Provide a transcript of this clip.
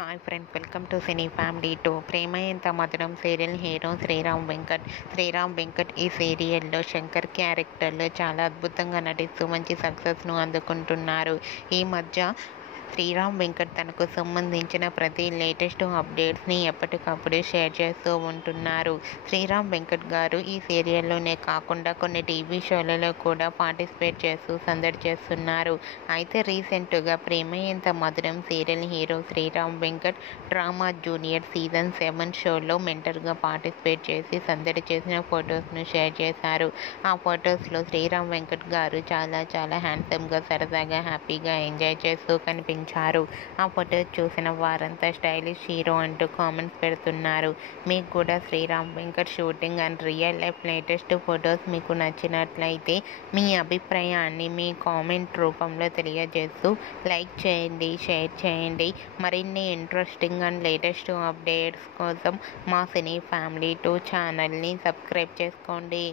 Hi friends, welcome to cine family 2. Prema Entha Madhuram serial hero Sriram Venkat ఈ సీరియల్లో శంకర్ క్యారెక్టర్లో చాలా అద్భుతంగా నటిస్తూ మంచి సక్సెస్ను అందుకుంటున్నారు. ఈ మధ్య శ్రీరామ్ వెంకట్ తనకు సంబంధించిన ప్రతి లేటెస్ట్ అప్డేట్స్ని ఎప్పటికప్పుడు షేర్ చేస్తూ ఉంటున్నారు. శ్రీరామ్ వెంకట్ గారు ఈ సీరియల్లోనే కాకుండా కొన్ని టీవీ షోలలో కూడా పార్టిసిపేట్ చేస్తూ సందడి చేస్తున్నారు. అయితే రీసెంట్గా Prema Entha Madhuram serial hero Sriram Venkat drama junior season 7 షోలో మెంటర్గా పార్టిసిపేట్ చేసి సందడి చేసిన ఫొటోస్ను షేర్ చేశారు. ఆ ఫొటోస్లో శ్రీరామ్ వెంకట్ గారు చాలా హ్యాండ్సమ్గా, సరదాగా, హ్యాపీగా ఎంజాయ్ చేస్తూ కనిపించారు. ఆ ఫొటోస్ చూసిన వారంతా స్టైలిష్ హీరో అంటూ కామెంట్స్ పెడుతున్నారు. మీకు కూడా Sriram Venkat shooting and real life latest photos మీకు నచ్చినట్లయితే మీ అభిప్రాయాన్ని మీ కామెంట్ రూపంలో తెలియజేస్తూ లైక్ చేయండి, షేర్ చేయండి. మరిన్ని ఇంట్రెస్టింగ్ అండ్ లేటెస్ట్ అప్డేట్స్ కోసం మా సినీ ఫ్యామిలీ 2 ఛానల్ని సబ్స్క్రైబ్ చేసుకోండి.